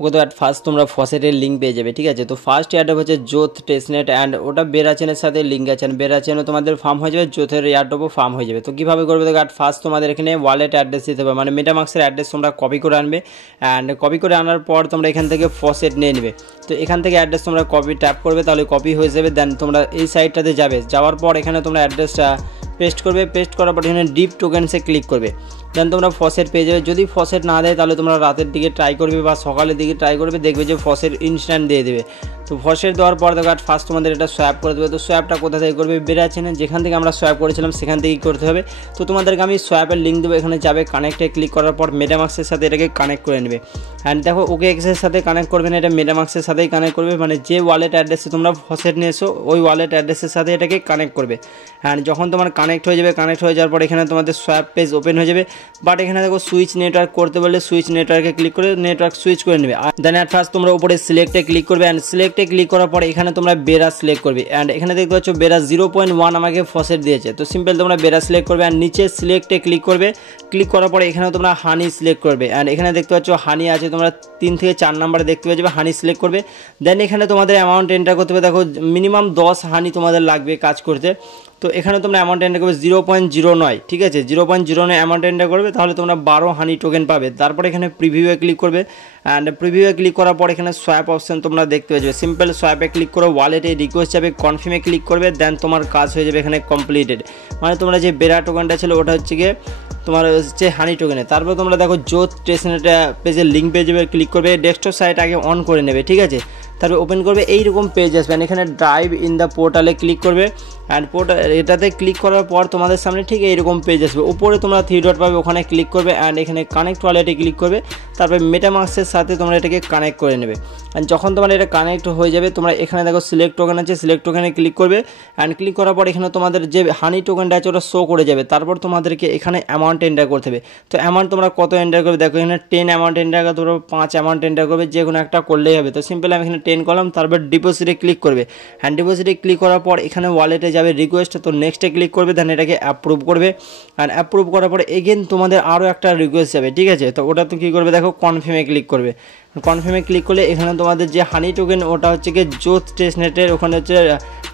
ওকে তো at first তোমরা ফসেটের link পেয়ে যাবে, ঠিক আছে। তো ফার্স্ট এয়ারড্রপ হচ্ছে জোথ টেস্টনেট অ্যান্ড ওটা বেরাচেনের সাথে লিঙ্ক আছে, বেরাচেনও তোমাদের ফার্ম হয়ে যাবে, জোথের এয়ারড্রপও ফার্ম হয়ে যাবে। তো কীভাবে করবে দেখো, অ্যাট ফার্স্ট তোমাদের এখানে ওয়ালেট অ্যাড্রেস দিতে হবে, মানে মেটামাক্সের অ্যাড্রেস তোমরা কপি করে আনবে অ্যান্ড কপি করে আনার পর তোমরা এখান থেকে ফসেট নিয়ে নেবে। তো এখান থেকে অ্যাড্রেস তোমরা কপি ট্যাপ করবে, তাহলে কপি হয়ে যাবে। দেন তোমরা এই সাইটটাতে যাবে, যাওয়ার পর এখানে তোমরা অ্যাড্রেসটা পেস্ট করবে, পেস্ট করার পর এখানে ডিপ টোকেনসে ক্লিক করবে। দেন তোমরা ফসেট পেয়ে যাবে। যদি ফসেট না দেয় তাহলে তোমরা রাতের দিকে ট্রাই করবে বা সকালের দিকে ট্রাই করবে, দেখবে যে ফসেট ইনস্ট্যান্ট দিয়ে দেবে। তো ফসেট দেওয়ার পর দেখো ফার্স্ট তোমাদের এটা সোয়াপ করে দেবে। তো সোয়াপটা কোথা থেকে করবে, বেরাচেনে যেখান থেকে আমরা সোয়াপ করেছিলাম সেখান থেকেই করতে হবে। তো তোমাদেরকে আমি সোয়াপের লিঙ্ক দেবো, এখানে যাবে, কানেক্টে ক্লিক করার পর মেটামাক্সের সাথে এটাকে কানেক্ট করে নেবে। অ্যান্ড দেখো ওকে এক্সের সাথে কানেক্ট করবে না, এটা মেটামাক্সের সাথেই কানেক্ট করবে, মানে যে ওয়ালেট অ্যাড্রেসে তোমরা ফসেট নিয়ে এসো ওই ওয়ালেট অ্যাড্রেসের সাথে এটাকে কানেক্ট করবে। অ্যান্ড যখন তোমার কানেক্ট হয়ে যাবে, কানেক্ট হয়ে যাওয়ার পর এখানে তোমাদের সোয়াপ পেজ ওপেন হয়ে যাবে। বাট এখানে দেখো সুইচ নেটওয়ার্ক করতে বললে সুইচ নেটওয়ার্কে ক্লিক করে নেটওয়ার্ক সুইচ করে নেবে। দেন অ্যাট ফার্স্ট তোমরা উপরে সিলেক্টে ক্লিক করবে অ্যান্ড সিলেক্টে ক্লিক করার পর এখানে তোমরা বেরা সিলেক্ট করবে। অ্যান্ড এখানে দেখতে পাচ্ছ বেরা 0.1 আমাকে ফসেট দিয়েছে। তো সিম্পল তোমরা বেরা সিলেক্ট করবে অ্যান্ড নিচে সিলেক্টে ক্লিক করবে। ক্লিক করার পরে এখানে তোমরা হানি সিলেক্ট করবে অ্যান্ড এখানে দেখতে পাচ্ছ হানি আছে, তোমরা 3 থেকে 4 নাম্বারে দেখতে পেয়ে যাবে, হানি সিলেক্ট করবে। দেন এখানে তোমাদের অ্যামাউন্ট এন্টার করতে হবে। দেখো মিনিমাম 10 হানি তোমাদের লাগবে কাজ করতে। তো এখানে তোমরা অ্যামাউন্ট এন্টার করবে 0.09, ঠিক আছে, 0.09 অ্যামাউন্ট এন্টার করবে, তাহলে তোমরা 12 হানি টোকেন পাবে। তারপর এখানে প্রিভিউয়ে ক্লিক করবে অ্যান্ড প্রিভিউয়ে ক্লিক করার পর এখানে সোয়াপ অপশন তোমরা দেখতে পেয়ে যাবে। সিম্পল সোয়াপে ক্লিক করো, ওয়ালেটে রিকোয়েস্ট যাবে, কনফার্মে ক্লিক করবে। দেন তোমার কাজ হয়ে যাবে এখানে কমপ্লিটেড, মানে তোমরা যে বেরা টোকেনটা ছিল ওটা হচ্ছে গিয়ে তোমার হচ্ছে হানি টোকেনে। তারপর তোমরা দেখো জোথ টেস্টনেটে পেজের লিঙ্ক পেয়ে যাবে, ক্লিক করবে, ডেস্কটপ সাইট আগে অন করে নেবে, ঠিক আছে। তারপর ওপেন করবে, এইরকম পেজ আসবে। এখানে ড্রাইভ ইন দ্য পোর্টালে ক্লিক করবে অ্যান্ড এটাতে ক্লিক করার পর তোমাদের সামনে ঠিক এইরকম পেজ আসবে। উপরে তোমরা 3 ডট পাবে, ওখানে ক্লিক করবে অ্যান্ড এখানে কানেক্ট ওয়ালেটে ক্লিক করবে। তারপর মেটামাক্সের সাথে তোমরা এটাকে কানেক্ট করে নেবে। অ্যান্ড যখন তোমার এটা কানেক্ট হয়ে যাবে, তোমরা এখানে দেখো সিলেক্ট টোকেন আছে, সিলেক্ট টোকেনে ক্লিক করবে অ্যান্ড ক্লিক করার পর এখানে তোমাদের যে হানি টোকেনটা আছে ওটা শো করে যাবে। তারপর তোমাদেরকে এখানে অ্যামাউন্ট এন্টার করতে হবে। তো অ্যামাউন্ট তোমরা কত এন্টার করবে, দেখো এখানে 10 অ্যামাউন্ট এন্টার করতে পারবে, 5 অ্যামাউন্ট এন্টার করবে, যে কোনো একটা করলেই হবে। তো সিম্পল আমি এখানে 10 করলাম। তারপর ডিপোজিটে ক্লিক করবে অ্যান্ড ডিপোজিটে ক্লিক করার পর এখানে ওয়ালেটে যাবে রিকোয়েস্ট, তো নেক্সটে ক্লিক করবে। দেন এটাকে অ্যাপ্রুভ করবে অ্যান্ড অ্যাপ্রুভ করার পরে এগেন তোমাদের আরও একটা রিকোয়েস্ট যাবে, ঠিক আছে। তো ওটা তো কী করবে, দেখো কনফার্মে ক্লিক করবে। কনফার্মে ক্লিক করলে এখানে তোমাদের যে হানি টোকেন ওটা হচ্ছে গিয়ে জোথ টেস্টনেটের ওখানে হচ্ছে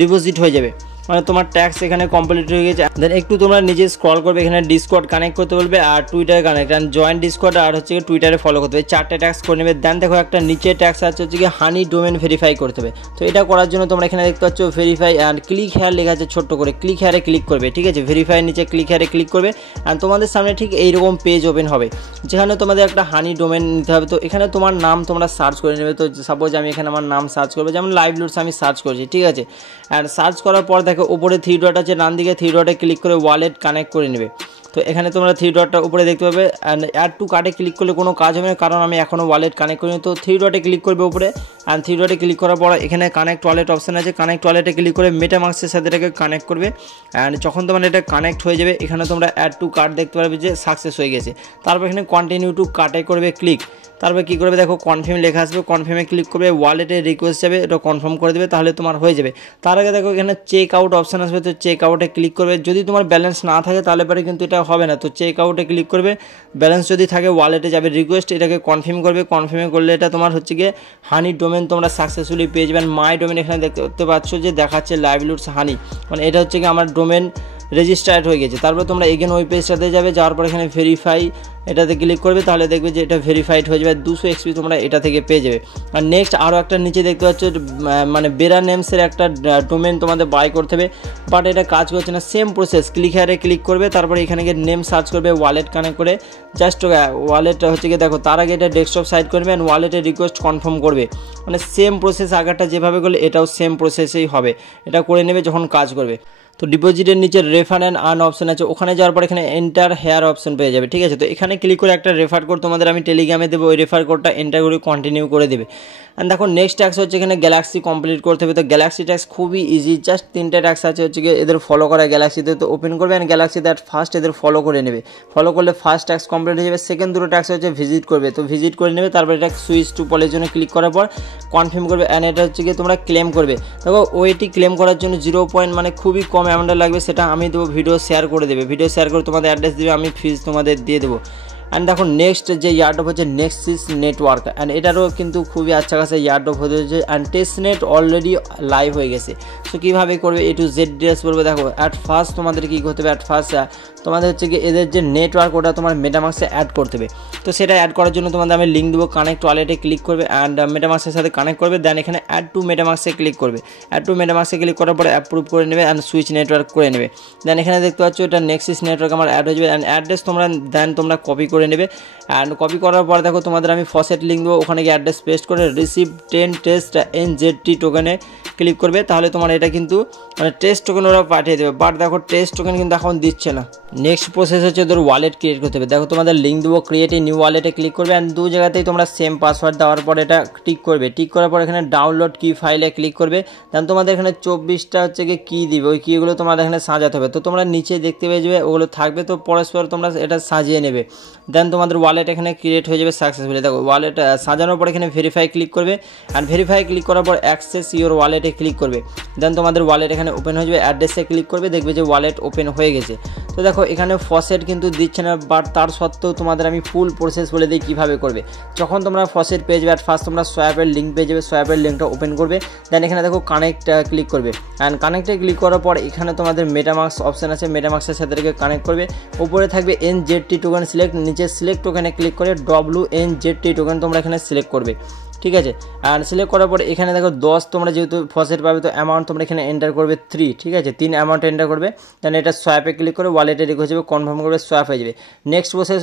ডিপোজিট হয়ে যাবে, মানে তোমার ট্যাক্স এখানে কমপ্লিট হয়ে গেছে। দেন একটু তোমরা নিজে স্ক্রল করবে, এখানে ডিসকর্ড কানেক্ট করতে বলবে আর টুইটারে কানেক্ট অ্যান্ড জয়েন ডিসকর্ড আর হচ্ছে টুইটারে ফলো করতে হবে, 4টে ট্যাক্স করে নেবে। দেন দেখো একটা নিচে ট্যাক্স আছে হচ্ছে গিয়ে হানি ডোমেন ভেরিফাই করতে হবে। তো এটা করার জন্য তোমরা এখানে দেখতে পাচ্ছ ভেরিফাই অ্যান্ড ক্লিক হেয়ার লেখা আছে ছোট্ট করে, ক্লিক হেয়ারে ক্লিক করবে, ঠিক আছে। ভেরিফাই নিচে ক্লিক হেয়ারে ক্লিক করবে অ্যান্ড তোমাদের সামনে ঠিক এইরকম পেজ ওপেন হবে, যেখানে তোমাদের একটা হানি ডোমেন নিতে হবে। তো এখানে তোমার নাম তোমরা সার্চ করে নেবে। তো সাপোজ আমি এখানে আমার নাম সার্চ করবো, যেমন লাইভলুডস আমি সার্চ করছি, ঠিক আছে। অ্যান্ড সার্চ করার পর দেখো উপরে 3 ডট আছে, ডান দিকে 3 ডটে ক্লিক করে ওয়ালেট কানেক্ট করে নেবে। তো এখানে তোমরা 3 ডটটা উপরে দেখতে পাবে অ্যান্ড অ্যাড টু কার্ডে ক্লিক করলে কোনো কাজ হবে না, কারণ আমি এখনও ওয়ালেট কানেক্ট করিনি। তো 3 ডটে ক্লিক করবে উপরে অ্যান্ড 3 ডটে ক্লিক করার পর এখানে কানেক্ট ওয়ালেট অপশান আছে, কানেক্ট ওয়ালেটে ক্লিক করে মেটামাক্সের সাথে এটাকে কানেক্ট করবে। অ্যান্ড যখন তোমার এটা কানেক্ট হয়ে যাবে এখানে তোমরা অ্যাড টু কার্ড দেখতে পারবে যে সাকসেস হয়ে গেছে। তারপর এখানে কন্টিনিউ টু কার্টে করবে ক্লিক। তারপর কী করবে, দেখো কনফার্ম লেখা আসবে, কনফার্মে ক্লিক করবে, ওয়ালেটে রিকোয়েস্ট যাবে, এটা কনফার্ম করে দেবে, তাহলে তোমার হয়ে যাবে। তার আগে দেখো এখানে চেক আউট অপশান আসবে, তো চেক আউটে ক্লিক করবে। যদি তোমার ব্যালেন্স না থাকে তাহলে পরে কিন্তু এটা হবে না। তো চেক আউটে ক্লিক করবে, ব্যালেন্স যদি থাকে ওয়ালেটে যাবে রিকোয়েস্ট, এটাকে কনফার্ম করবে। কনফার্মে করলে এটা তোমার হচ্ছে গিয়ে হানি ডোমেন তোমরা সাকসেসফুলি পেয়ে যাবেন। মাই ডোমেন এখানে দেখতে পাচ্ছ যে দেখাচ্ছে লাইভলুডস হানি, মানে এটা হচ্ছে গিয়ে আমার ডোমেন রেজিস্টার্ড হয়ে গেছে। তারপর তোমরা এগেন ওই পেজটাতে যাবে, যাওয়ার পর এখানে ভেরিফাই এটাতে ক্লিক করবে, তাহলে দেখবে যে এটা ভেরিফাইড হয়ে যাবে, 200 এক্সপি তোমরা এটা থেকে পেয়ে যাবে। আর নেক্সট আরও একটা নিচে দেখতে পাচ্ছ মানে বেরা নেমসের একটা ডোমেন তোমাদের বাই করতে হবে, বাট এটা কাজ করছে না। সেম প্রসেস, ক্লিক হেয়ারে ক্লিক করবে, তারপরে এখানে গিয়ে নেম সার্চ করবে, ওয়ালেট কানেক্ট করে জাস্ট ওয়ালেটটা হচ্ছে গিয়ে দেখো তার আগে এটা ডেস্কটপ সাইট করবে অ্যান্ড ওয়ালেটের রিকোয়েস্ট কনফার্ম করবে, মানে সেম প্রসেস আগেরটা যেভাবে করলে এটাও সেম প্রসেসেই হবে, এটা করে নেবে যখন কাজ করবে। তো ডিপোজিটের নিচে রেফার অ্যান্ড আর্ন অপশন আছে, ওখানে যাওয়ার পর এখানে এন্টার হেয়ার অপশন পেয়ে যাবে, ঠিক আছে। তো এখানে ক্লিক করে একটা রেফার কোড তোমাদের আমি টেলিগ্রামে দেবো, ওই রেফার কোডটা এন্টার করে কন্টিনিউ করে দেবে। অ্যান্ড দেখো নেক্সট ট্যাক্স হচ্ছে এখানে গ্যালাক্সি কমপ্লিট করতে হবে। তো গ্যালাক্সি ট্যাক্স খুবই ইজি, জাস্ট 3টে ট্যাক্স আছে হচ্ছে গিয়ে এদের ফলো করা গ্যালাক্সিতে। তো ওপেন করবে অ্যান্ড গ্যালাক্সিতে অ্যাট ফার্স্ট এদের ফলো করে নেবে, ফলো করলে ফার্স্ট ট্যাক্স কমপ্লিট হয়ে যাবে। সেকেন্ড 2টো ট্যাক্স হচ্ছে ভিজিট করবে, তো ভিজিট করে নেবে। তারপর এটা সুইচ টু পলের জন্য ক্লিক করার পর কনফার্ম করবে অ্যান্ড এটা হচ্ছে গিয়ে তোমরা ক্লেম করবে। দেখো ওইটি ক্লেম করার জন্য 0 পয়েন্ট মানে খুবই কম অ্যামাউন্টে লাগবে, সেটা আমি দেবো, ভিডিও শেয়ার করে দেবে, ভিডিও শেয়ার করে তোমাদের অ্যাড্রেস দেবে, আমি ফিজ তোমাদের দিয়ে দেবো। অ্যান্ড দেখো নেক্সট যে ইয়ারড্রপ হচ্ছে নেক্সিস নেটওয়ার্ক, অ্যান্ড এটারও কিন্তু খুবই আচ্ছা কাছে ইয়ারড্রপ হতে হচ্ছে, অ্যান্ড টেস্টনেট অলরেডি লাইভ হয়ে গেছে। সো কীভাবে করবে A to Z ডিটেলস বলবো। দেখো অ্যাট ফার্স্ট তোমাদের কী করতে হবে, অ্যাট ফার্স্ট তোমাদের হচ্ছে কি এদের যে নেটওয়ার্ক ওটা তোমার মেটামাক্সে অ্যাড করতে হবে। তো সেটা অ্যাড করার জন্য তোমাদের আমি লিঙ্ক দেবো, কানেক্ট ওয়ালেটে ক্লিক করবে অ্যান্ড মেটামাক্সের সাথে কানেক্ট করবে, দেন এখানে অ্যাড টু মেটামাক্সে ক্লিক করবে। অ্যাড টু মেটামাক্সে ক্লিক করার পরে অ্যাপ্রুভ করে নেবে অ্যান্ড সুইচ নেটওয়ার্ক করে নেবে। দেন এখানে দেখতে পাচ্ছ এটা নেক্সিস নেটওয়ার্ক আমার অ্যাড হয়ে যাবে, অ্যান্ড অ্যাড্রেস তোমরা কপি করে নেবে। অ্যান্ড কপি করার পর দেখো তোমাদের আমি ফসেট লিঙ্ক দেবো, ওখানে গিয়ে অ্যাড্রেস পেস্ট করে রিসিভ 10 টেস্ট NZT টোকেনে ক্লিক করবে, তাহলে তোমার এটা কিন্তু মানে টেস্ট টোকেন ওরা পাঠিয়ে দেবে। বাট দেখো টেস্ট টোকেন কিন্তু এখন দিচ্ছে না। নেক্সট প্রসেস হচ্ছে ওদের ওয়ালেট ক্রিয়েট করতে হবে। দেখো তোমাদের লিঙ্ক দেবো, ক্রিয়েট এ নিউ ওয়ালেটে ক্লিক করবে অ্যান্ড দু জায়গাতেই তোমরা সেম পাসওয়ার্ড দেওয়ার পর এটা টিক করবে। টিক করার পর এখানে ডাউনলোড কি ফাইলে ক্লিক করবে, দেন তোমাদের এখানে 24টা হচ্ছে কি কী দিবে, ওই কীগুলো তোমাদের এখানে সাজাতে হবে। তো তোমরা নিচে দেখতে পেয়ে যাবে ওগুলো থাকবে, তো পরস্পর তোমরা এটা সাজিয়ে নেবে। দেন তোমাদের ওয়ালেট এখানে ক্রিয়েট হয়ে যাবে সাকসেসফুলি। দেখো ওয়ালেট সাজানোর পর এখানে ভেরিফাই ক্লিক করবে অ্যান্ড ভেরিফাই ক্লিক করার পর অ্যাক্সেস ইওর ওয়ালেটে ক্লিক করবে। দেন তোমাদের ওয়ালেট এখানে ওপেন হয়ে যাবে, অ্যাড্রেসে ক্লিক করবে, দেখবে যে ওয়ালেট ওপেন হয়ে গেছে। তো দেখো এখানে ফসেট কিন্তু দিচ্ছে না, বাট তার সত্ত্বেও তোমাদের আমি ফুল প্রসেস বলে দিই কীভাবে করবে। যখন তোমরা ফসেট পেয়ে যাবে, ফার্স্ট তোমরা সোয়াপের লিঙ্ক পেয়ে যাবে, সোয়াপের লিঙ্কটা ওপেন করবে। দেন এখানে দেখো কানেক্ট ক্লিক করবে অ্যান্ড কানেক্টে ক্লিক করার পর এখানে তোমাদের মেটামাক্স অপশান আছে, মেটামাক্সের সাথে কানেক্ট করবে। উপরে থাকবে NZT টোকেন সিলেক্ট, নিচে সিলেক্ট টোকেনে ক্লিক করে WNZT টোকেন তোমরা এখানে সিলেক্ট করবে, ঠিক আছে। অ্যান্ড সিলেক্ট করার পরে এখানে দেখো 10 তোমরা যেহেতু ফসেট পাবে, তো অ্যামাউন্ট তোমরা এখানে এন্টার করবে 3, ঠিক আছে, 3 অ্যামাউন্ট এন্টার করবে। দেন এটা সোয়াপে ক্লিক করে ওয়ালেটে রেখে হয়ে যাবে, কনফার্ম করবে, সোয়াপ হয়ে যাবে। নেক্সট প্রসেস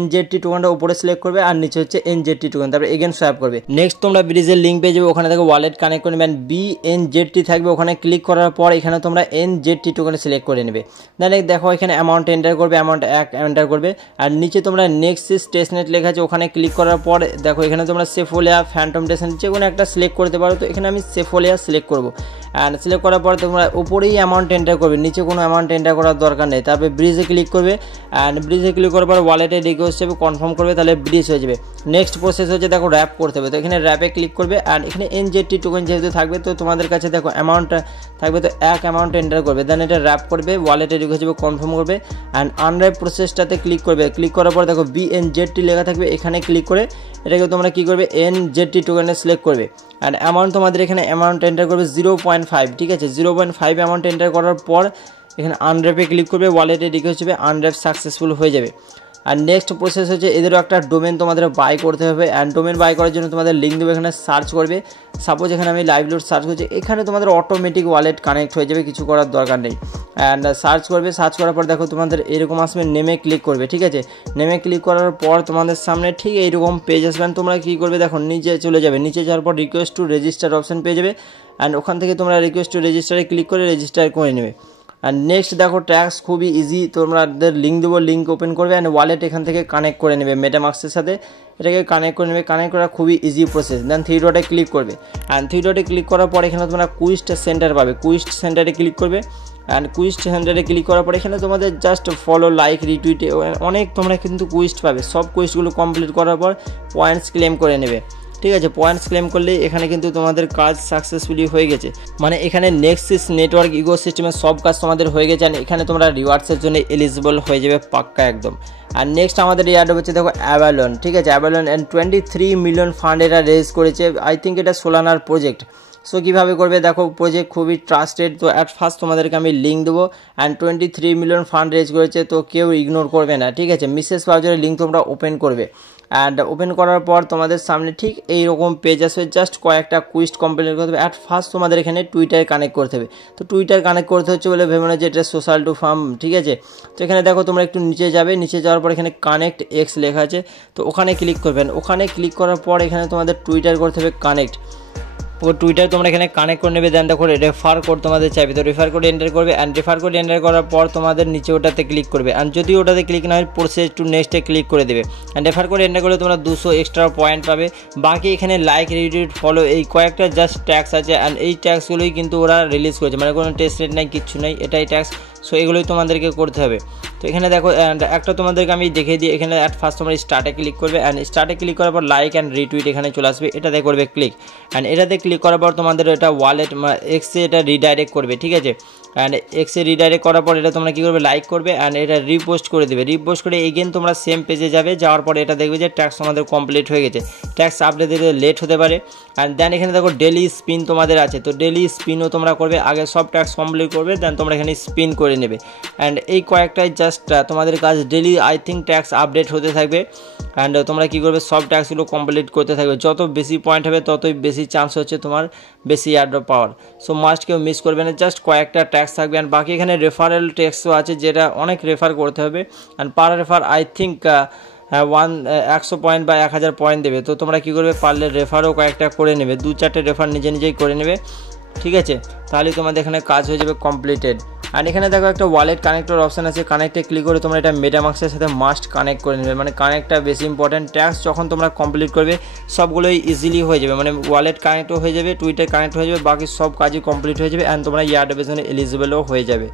NZT টোকেনটা উপরে সিলেক্ট করবে আর নিচে হচ্ছে NZT টোকেন, তারপরে এগেন সোয়াপ করবে। নেক্সট তোমরা ব্রিজের লিঙ্ক পেয়ে যাবে, ওখানে দেখো ওয়ালেট কানেক্ট করে নেবে, BNZT থাকবে, ওখানে ক্লিক করার পর এখানে তোমরা NZT টোকেন সিলেক্ট করে নেবে। দেন দেখো এখানে অ্যামাউন্ট এন্টার করবে, অ্যামাউন্ট 1 এন্টার করবে। আর নিচে তোমরা নেক্সিস টেস্টনেট লেখা আছে, ওখানে ক্লিক করার পর দেখো এখানে তোমরা সেফোলিয়া ফ্যান্টম টেস্টনেট যে কোনো একটা সিলেক্ট করতে পারো। তো এখানে আমি সেফোলিয়া সিলেক্ট করবো অ্যান্ড সিলেক্ট করার পর তোমরা উপরেই অ্যামাউন্ট এন্টার করবে, নিচে কোনো অ্যামাউন্ট এন্টার করার দরকার নেই। তারপরে ব্রিজে ক্লিক করবে অ্যান্ড ব্রিজে ক্লিক করার পর ওয়ালেটে রিকোয়েস্ট হিসেবে কনফার্ম করবে, তাহলে ব্রিজ হয়ে যাবে। নেক্সট প্রসেস হচ্ছে দেখো র্যাপ করতে হবে। তো এখানে র্যাপে ক্লিক করবে অ্যান্ড এখানে NZT টোকেন যেহেতু থাকবে, তো তোমাদের কাছে দেখো অ্যামাউন্ট থাকবে, তো 1 অ্যামাউন্ট এন্টার করবে। দেন এটা র্যাপ করবে, ওয়ালেটে রিকোয়েস্ট হিসেবে কনফার্ম করবে অ্যান্ড আনর্যাপ প্রসেসটাতে ক্লিক করবে। ক্লিক করার পর দেখো BNZT লেখা থাকবে, এখানে ক্লিক করে এটাকে তোমরা কী করবে, NZT টোকেনে সিলেক্ট করবে অ্যান্ড অ্যামাউন্ট তোমাদের এখানে অ্যামাউন্ট এন্টার করবে 0.5, ঠিক আছে। 0.5 অ্যামাউন্ট এন্টার করার পর এখানে আনর্যাপে ক্লিক করবে, ওয়ালেটে রিকোয়েস্ট হবে, আনর্যাপ সাকসেসফুল হয়ে যাবে। আর নেক্সট প্রসেস হচ্ছে এদেরও একটা ডোমেন তোমাদের বাই করতে হবে অ্যান্ড ডোমেন বাই করার জন্য তোমাদের লিঙ্ক দেবে, এখানে সার্চ করবে। সাপোজ এখানে আমি লাইভলোড সার্চ করছি, এখানে তোমাদের অটোমেটিক ওয়ালেট কানেক্ট হয়ে যাবে, কিছু করার দরকার নেই। অ্যান্ড সার্চ করবে, সার্চ করার পর দেখো তোমাদের এরকম আসবে, নেমে ক্লিক করবে, ঠিক আছে। নেমে ক্লিক করার পর তোমাদের সামনে ঠিক এইরকম পেজ আসবেন। তোমরা কী করবে দেখো নিচে চলে যাবে, নিচে যাওয়ার পর রিকোয়েস্ট টু রেজিস্টার অপশান পেয়ে যাবে অ্যান্ড ওখান থেকে তোমরা রিকোয়েস্ট টু রেজিস্টারে ক্লিক করে রেজিস্টার করে নেবে। আর নেক্সট দেখো ট্যাক্স খুবই ইজি, তোমাদের লিঙ্ক দেবো, লিঙ্ক ওপেন করবে অ্যান্ড ওয়ালেট এখান থেকে কানেক্ট করে নেবে মেটামাক্সের সাথে, এটাকে কানেক্ট করে নেবে। কানেক্ট করা খুবই ইজি প্রসেস। দেন 3 ডটে ক্লিক করবে অ্যান্ড 3 ডটে ক্লিক করার পর এখানে তোমরা কুইস্ট সেন্টার পাবে, কুইস্ট সেন্টারে ক্লিক করবে অ্যান্ড কুইস্ট সেন্টারে ক্লিক করার পর এখানে তোমাদের জাস্ট ফলো, লাইক, রিটুইটে অনেক তোমরা কিন্তু কুইস্ট পাবে। সব কুইস্টগুলো কমপ্লিট করার পর পয়েন্টস ক্লেম করে নেবে, ঠিক আছে। পয়েন্টস ক্লেম করলে এখানে কিন্তু তোমাদের কাজ সাকসেসফুলি হয়ে গেছে, মানে এখানে নেক্সিস নেটওয়ার্ক ইকোসিস্টেমের সব কাজ তোমাদের হয়ে গেছে আর এখানে তোমরা রিওয়ার্ডসের জন্য এলিজিবল হয়ে যাবে পাক্কা একদম। আর নেক্সট আমাদের ইয়ার্ড হচ্ছে দেখো অ্যাভালন, ঠিক আছে। অ্যাভালন অ্যান্ড 23 মিলিয়ন ফান্ড এরা রেজ করেছে, আই থিঙ্ক এটা সোলানার প্রজেক্ট। সো কীভাবে করবে দেখো, প্রজেক্ট খুবই ট্রাস্টেড। তো অ্যাট ফার্স্ট তোমাদেরকে আমি লিঙ্ক দেবো অ্যান্ড 23 মিলিয়ন ফান্ড রেজ করেছে, তো কেউ ইগনোর করবে না, ঠিক আছে। মিসেস ব্রাউজারের লিঙ্ক তোমরা ওপেন করবে অ্যান্ড ওপেন করার পর তোমাদের সামনে ঠিক এইরকম পেজ আসবে, জাস্ট কয়েকটা কুইস্ট কমপ্লিট করতে হবে। অ্যাট ফার্স্ট তোমাদের এখানে টুইটার কানেক্ট করতে হবে। তো টুইটার কানেক্ট করতে হচ্ছে বলে ভেবে না যে এটা সোশ্যাল টু ফার্ম, ঠিক আছে। তো এখানে দেখো তোমরা একটু নিচে যাবে, নিচে যাওয়ার পর এখানে কানেক্ট এক্স লেখা আছে, তো ওখানে ক্লিক করবেন। ওখানে ক্লিক করার পর এখানে তোমাদের টুইটার করতে হবে কানেক্ট, ও টুইটার তোমরা এখানে কানেক্ট করে নেবে। দেন দেখো রেফার কোড তোমাদের চাইবে, তো রেফার কোড এন্টার করবে অ্যান্ড রেফার কোড এন্টার করার পর তোমাদের নিচে ওটাতে ক্লিক করবে অ্যান্ড যদি ওটাতে ক্লিক না হয় প্রসেস টু নেক্সটে ক্লিক করে দেবে অ্যান্ড রেফার কোড এন্টার করলে তোমরা 200 এক্সট্রা পয়েন্ট পাবে। বাকি এখানে লাইক, রিটুইট, ফলো এই কয়েকটা জাস্ট ট্যাক্স আছে অ্যান্ড এই ট্যাক্সগুলোই কিন্তু ওরা রিলিজ করেছে, মানে কোনো টেস্ট রেট নাই, কিচ্ছু নাই, এটাই ট্যাক্স। সো এগুলোই তোমাদেরকে করতে হবে। তো এখানে দেখো একটা তোমাদেরকে আমি দেখিয়ে দিই, এখানে অ্যাট ফার্স্ট তোমরা স্টার্টে ক্লিক করবে অ্যান্ড স্টার্টে ক্লিক করার পর লাইক অ্যান্ড রিটুইট এখানে চলে আসবে, এটাতে করবে ক্লিক অ্যান্ড এটাতে ক্লিক করার পর তোমাদের এটা ওয়ালেট এক্সে এটা রিডাইরেক্ট করবে, ঠিক আছে। অ্যান্ড এক্সে রিডাইরেক্ট করার পর এটা তোমরা কী করবে, লাইক করবে অ্যান্ড এটা রিপোস্ট করে দেবে। রিপোস্ট করে এগেন তোমরা সেম পেজে যাবে, যাওয়ার পরে এটা দেখবে যে ট্যাক্স তোমাদের কমপ্লিট হয়ে গেছে। ট্যাক্স আপডেট দিতে লেট হতে পারে। অ্যান্ড দেন এখানে দেখো ডেলি স্পিন তোমাদের আছে, তো ডেলি স্পিনও তোমরা করবে। আগে সব ট্যাক্স কমপ্লিট করবে, দেন তোমরা এখানে স্পিন করে নেবে। অ্যান্ড এই কয়েকটাই জাস্ট তোমাদের কাজ। Daily I think tax update হতে থাকবে অ্যান্ড তোমরা কী করবে, সব ট্যাক্সগুলো কমপ্লিট করতে থাকবে। যত বেশি পয়েন্ট হবে ততই বেশি চান্স হচ্ছে তোমার বেশি এয়ারড্রপ পাওয়ার। সো মাস্ট কেউ মিস করবে না, জাস্ট কয়েকটা ট্যাক্স থাকবে। অ্যান্ড বাকি এখানে রেফারেল ট্যাক্সও আছে, যেটা অনেক রেফার করতে হবে। And per refer I think 100 point বা 1000 পয়েন্ট দেবে। তো তোমরা কী করবে, পারলে রেফারও কয়েকটা করে নেবে, 2-4টে রেফার নিজেই করে নেবে, ঠিক আছে? তাহলে তোমাদের এখানে কাজ হয়ে যাবে কমপ্লিটেড। অ্যান্ড এখানে দেখো একটা ওয়ালেট কানেক্টর অপশান আছে, কানেক্টে ক্লিক করে তোমরা এটা মেটামাক্সের সাথে মাস্ট কানেক্ট করে নেবে। মানে কানেক্টটা বেশি ইম্পর্ট্যান্ট। ট্যাক্স যখন তোমরা কমপ্লিট করবে সবগুলোই ইজিলি হয়ে যাবে, মানে ওয়ালেট কানেক্টও হয়ে যাবে, টুইটার কানেক্ট হয়ে যাবে, বাকি সব কাজই কমপ্লিট হয়ে যাবে অ্যান্ড তোমরা এয়ারড্রপের জন্য এলিজিবলও হয়ে যাবে।